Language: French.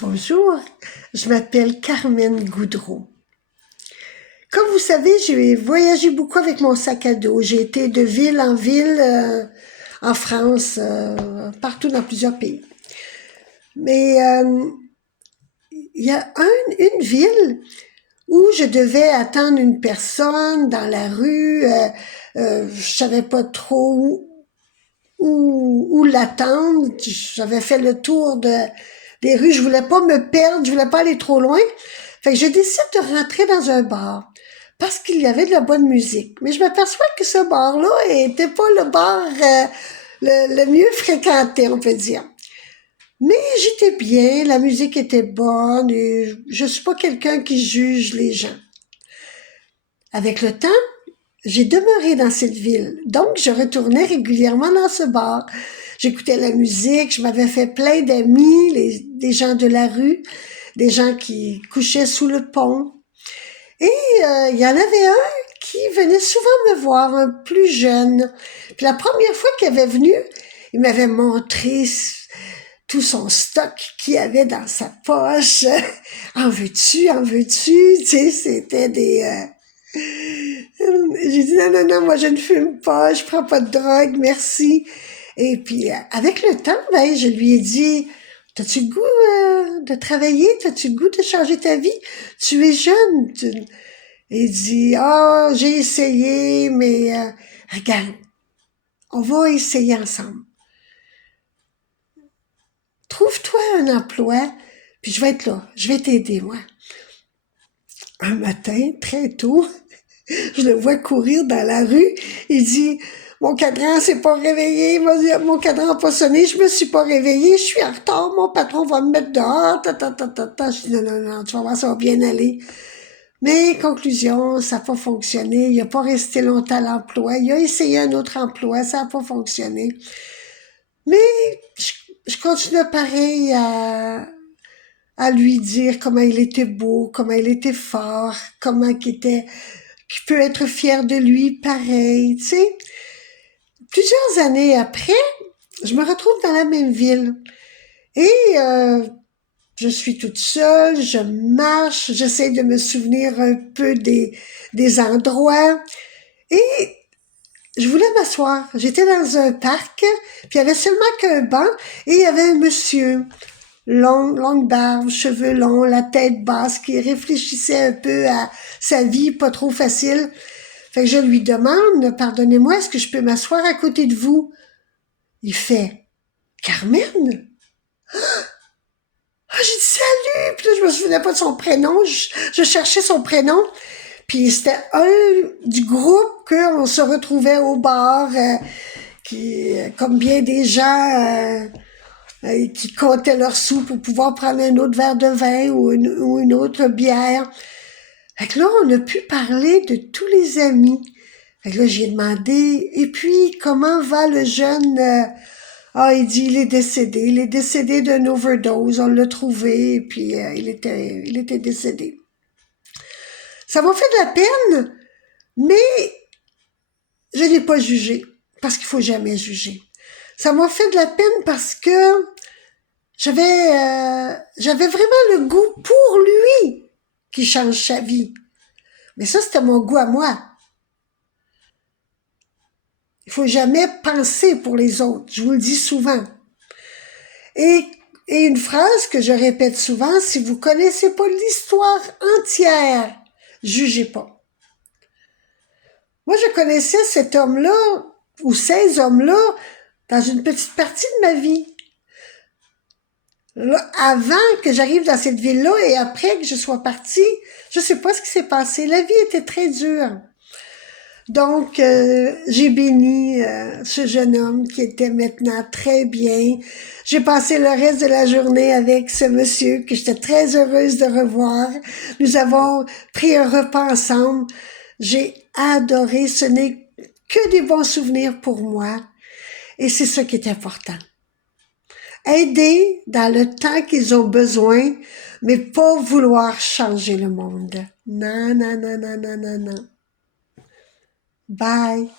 Bonjour, je m'appelle Carmen Goudreau. Comme vous savez, j'ai voyagé beaucoup avec mon sac à dos. J'ai été de ville en ville en France, partout dans plusieurs pays. Mais il y a une ville où je devais attendre une personne dans la rue. Je savais pas trop où l'attendre. J'avais fait le tour des rues. Je voulais pas me perdre, je voulais pas aller trop loin. Fait que je décide de rentrer dans un bar parce qu'il y avait de la bonne musique. Mais je m'aperçois que ce bar-là était pas le bar le mieux fréquenté, on peut dire. Mais j'étais bien, la musique était bonne et je suis pas quelqu'un qui juge les gens. Avec le temps, j'ai demeuré dans cette ville, donc je retournais régulièrement dans ce bar. J'écoutais la musique, je m'avais fait plein d'amis, des gens de la rue, des gens qui couchaient sous le pont. Et il y en avait un qui venait souvent me voir, un plus jeune. Puis la première fois qu'il avait venu, il m'avait montré tout son stock qu'il avait dans sa poche. En veux-tu, en veux-tu? Tu sais, c'était des... J'ai dit non, moi je ne fume pas, je prends pas de drogue, merci. Et puis avec le temps, ben, je lui ai dit, t'as-tu le goût de travailler? T'as-tu le goût de changer ta vie? Tu es jeune. Il dit, j'ai essayé, mais regarde, on va essayer ensemble. Trouve-toi un emploi, puis je vais être là, je vais t'aider, moi. Un matin, très tôt, je le vois courir dans la rue. Il dit, mon cadran s'est pas réveillé, mon cadran n'a pas sonné, je me suis pas réveillé, je suis en retard, mon patron va me mettre dehors, ta. Je dis, non, tu vas voir, ça va bien aller. Mais, conclusion, ça n'a pas fonctionné. Il n'a pas resté longtemps à l'emploi. Il a essayé un autre emploi, ça n'a pas fonctionné. Mais, je continue pareil à lui dire comment il était beau, comment il était fort, qu'il peut être fier de lui pareil, tu sais. Plusieurs années après, je me retrouve dans la même ville. Et je suis toute seule, je marche, j'essaie de me souvenir un peu des endroits. Et je voulais m'asseoir. J'étais dans un parc, puis il y avait seulement qu'un banc, et il y avait un monsieur, longue barbe, cheveux longs, la tête basse, qui réfléchissait un peu à sa vie, pas trop facile. Fait que je lui demande, pardonnez-moi, est-ce que je peux m'asseoir à côté de vous? Il fait, Carmen? Ah, j'ai dit salut! Puis là, je me souvenais pas de son prénom. Je cherchais son prénom. Puis c'était un du groupe qu'on se retrouvait au bar, comme bien des gens qui comptaient leurs sous pour pouvoir prendre un autre verre de vin ou une autre bière. Fait que là, on a pu parler de tous les amis. Fait que là, j'ai demandé, et puis, comment va le jeune... il dit, il est décédé d'une overdose, on l'a trouvé, et puis il était décédé. Ça m'a fait de la peine, mais je n'ai pas jugé, parce qu'il faut jamais juger. Ça m'a fait de la peine parce que j'avais vraiment le goût pour lui qui change sa vie. Mais ça, c'était mon goût à moi. Il faut jamais penser pour les autres, je vous le dis souvent. Et une phrase que je répète souvent, si vous connaissez pas l'histoire entière, jugez pas. Moi, je connaissais cet homme-là, ou ces hommes-là, dans une petite partie de ma vie. Là, avant que j'arrive dans cette ville-là et après que je sois partie, je sais pas ce qui s'est passé. La vie était très dure. Donc, j'ai béni ce jeune homme qui était maintenant très bien. J'ai passé le reste de la journée avec ce monsieur que j'étais très heureuse de revoir. Nous avons pris un repas ensemble. J'ai adoré. Ce n'est que des bons souvenirs pour moi. Et c'est ça qui est important. Aider dans le temps qu'ils ont besoin, mais pas vouloir changer le monde. Non. Bye.